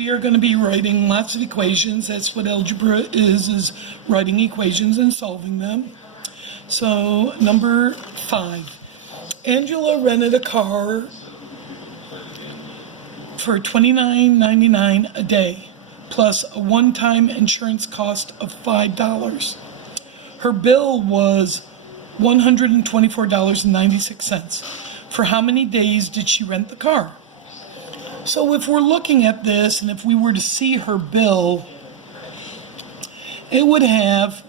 we are going to be writing lots of equations. That's what algebra is writing equations and solving them. So, number 5. Angela rented a car for $29.99 a day, plus a one-time insurance cost of $5. Her bill was $124.96. For how many days did she rent the car? So if we're looking at this, and if we were to see her bill, it would have,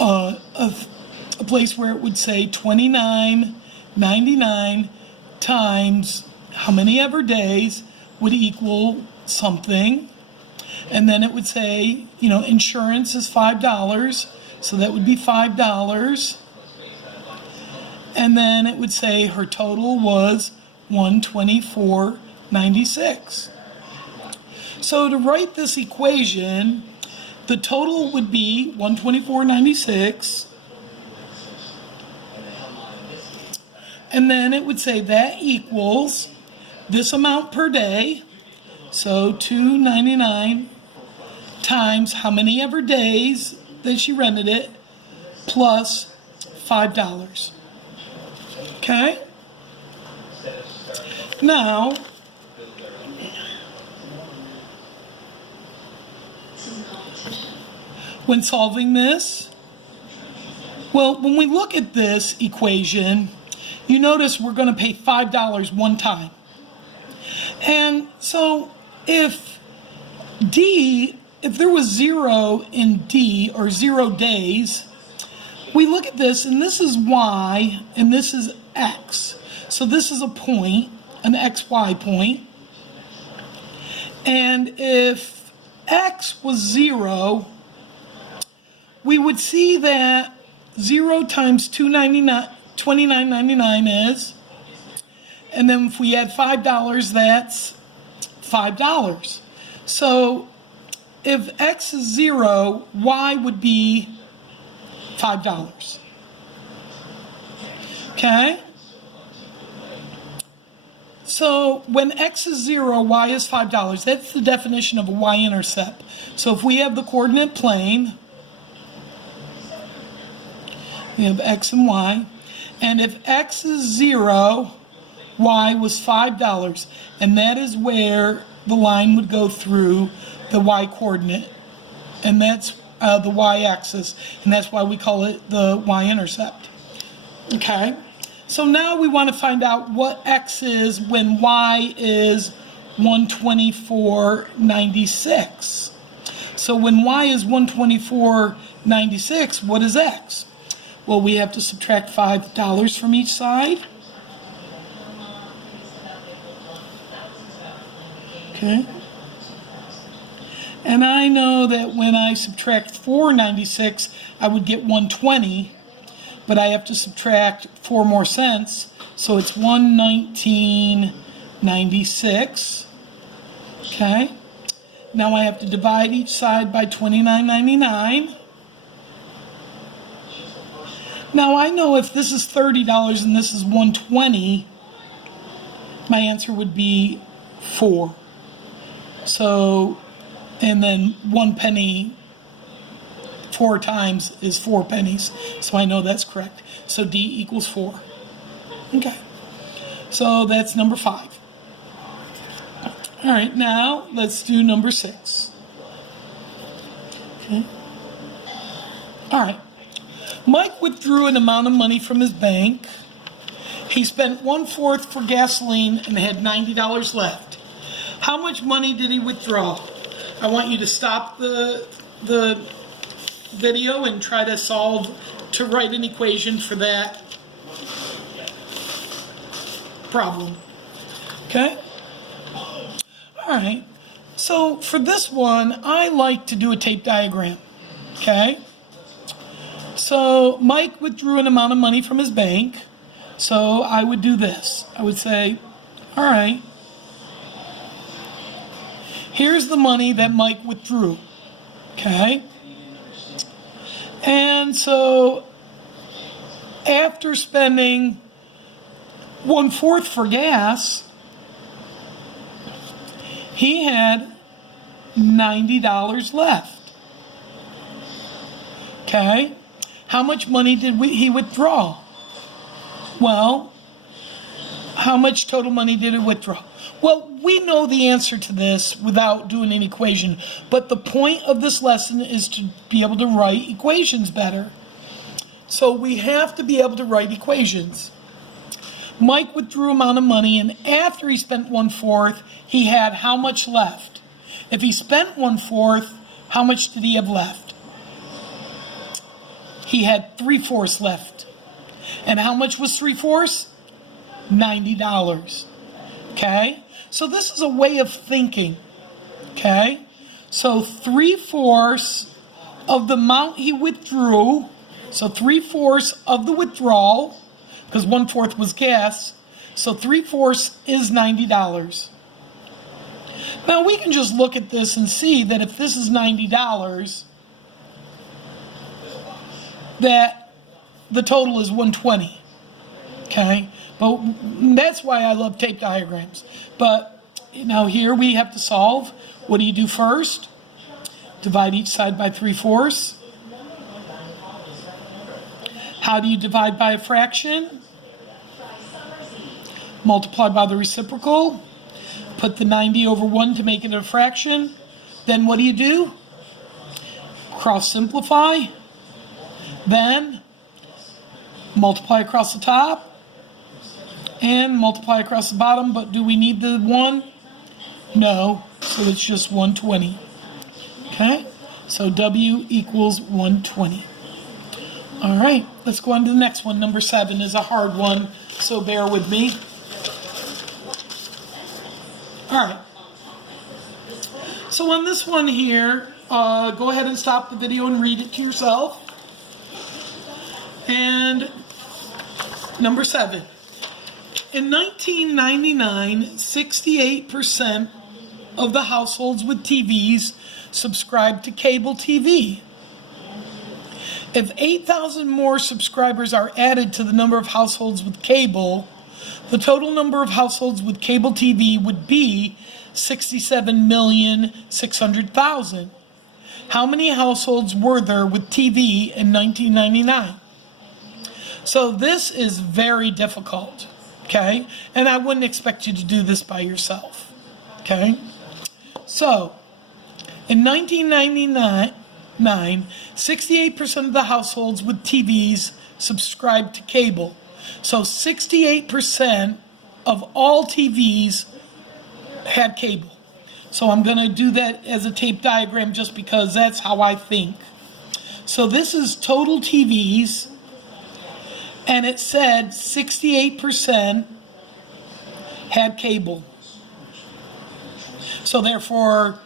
a place where it would say $29.99 times how many ever days would equal something. And then it would say, insurance is $5, so that would be $5. And then it would say her total was $124.96. So to write this equation, the total would be $124.96. And then it would say that equals this amount per day. So $2.99 times how many ever days that she rented it, plus $5. Okay? Now, when solving this, well, when we look at this equation, you notice we're going to pay $5 one time. And so if there was 0 in D, or 0 days, we look at this, and this is Y, and this is X. So this is a point, an XY point. And if X was 0, we would see that 0 times $29.99 is, and then if we add $5, that's $5. So if X is 0, Y would be $5. Okay? So when X is 0, Y is $5. That's the definition of a y-intercept. So if we have the coordinate plane, we have X and Y. And if X is 0, Y was $5. And that is where the line would go through the Y coordinate. And that's the y-axis. And that's why we call it the y-intercept. Okay? So now we want to find out what X is when Y is 124.96. So when Y is 124.96, what is X? Well, we have to subtract $5 from each side. Okay. And I know that when I subtract 4.96, I would get 120, but I have to subtract 4 more cents, so it's 119.96. Okay. Now I have to divide each side by 29.99. Now I know if this is $30 and this is 120, my answer would be 4. So, and then 1 penny 4 times is 4 pennies. So I know that's correct. So D equals 4. Okay. So that's number 5. All right, now let's do number 6. Okay. All right. Mike withdrew an amount of money from his bank. He spent 1/4 for gasoline and had $90 left. How much money did he withdraw? I want you to stop the video and try to write an equation for that problem. Okay? All right. So for this one, I like to do a tape diagram. Okay? So Mike withdrew an amount of money from his bank. So I would do this. I would say, all right, here's the money that Mike withdrew. Okay? And so after spending 1/4 for gas, he had $90 left. Okay? How much money did he withdraw? Well, how much total money did it withdraw? Well, we know the answer to this without doing an equation, but the point of this lesson is to be able to write equations better. So we have to be able to write equations. Mike withdrew amount of money, and after he spent 1/4, he had how much left? If he spent 1/4, how much did he have left? He had 3/4 left. And how much was 3/4? $90. Okay? So this is a way of thinking. Okay? So 3/4 of the amount he withdrew, so 3/4 of the withdrawal, because 1/4 was gas, so 3/4 is $90. Now we can just look at this and see that if this is $90, that the total is 120. Okay? But that's why I love tape diagrams. But now here we have to solve. What do you do first? Divide each side by 3/4. How do you divide by a fraction? Multiply by the reciprocal. Put the 90 over 1 to make it a fraction. Then what do? Cross simplify. Then multiply across the top. And multiply across the bottom. But do we need the 1? No. So it's just 120. Okay? So W equals 120. All right. Let's go on to the next one. Number 7 is a hard one. So bear with me. All right. So on this one here, go ahead and stop the video and read it to yourself. And number 7. In 1999, 68% of the households with TVs subscribed to cable TV. If 8,000 more subscribers are added to the number of households with cable, the total number of households with cable TV would be 67,600,000. How many households were there with TV in 1999? So this is very difficult, okay? And I wouldn't expect you to do this by yourself, okay? So, in 1999, 68% of the households with TVs subscribed to cable. So 68% of all TVs had cable. So I'm going to do that as a tape diagram just because that's how I think. So this is total TVs, and it said 68% had cable. So therefore,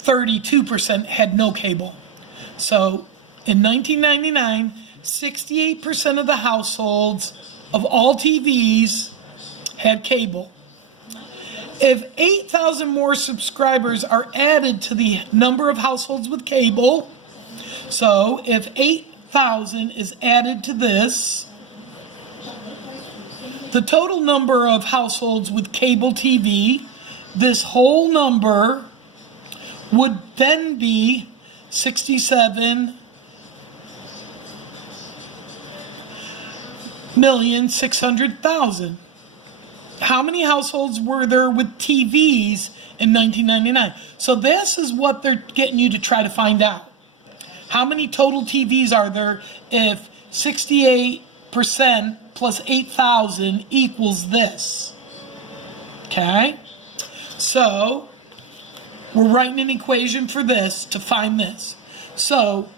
32% had no cable. So in 1999, 68% of the households of all TVs had cable. If 8,000 more subscribers are added to the number of households with cable, so if 8,000 is added to this, the total number of households with cable TV, this whole number would then be 67,600,000. How many households were there with TVs in 1999? So this is what they're getting you to try to find out. How many total TVs are there if 68% plus 8,000 equals this? Okay? So we're writing an equation for this to find this. So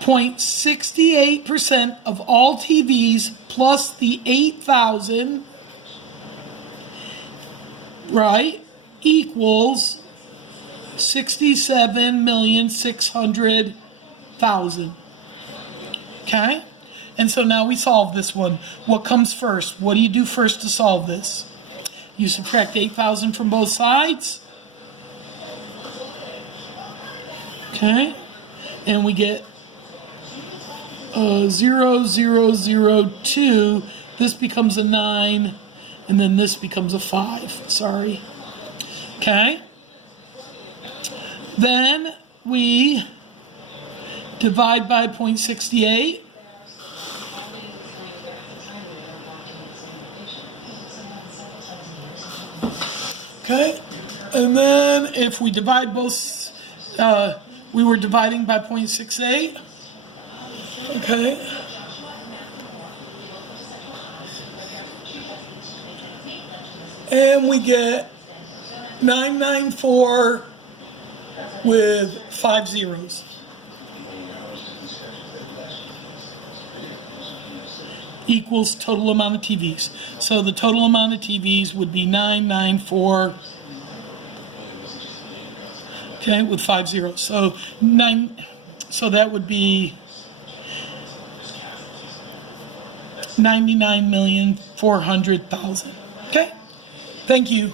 0.68% of all TVs plus the 8,000, right, equals 67,600,000. Okay? And so now we solve this one. What comes first? What do you do first to solve this? You subtract 8,000 from both sides. Okay? And we get 0,002. This becomes a 9, and then this becomes a 5. Sorry. Okay? Then we divide by 0.68. Okay, and then if we divide both, we were dividing by 0.68. Okay. And we get 994 with 5 zeros. Equals total amount of TVs. So the total amount of TVs would be 994, okay, with 5 zeros. So that would be 99,400,000. Okay, thank you.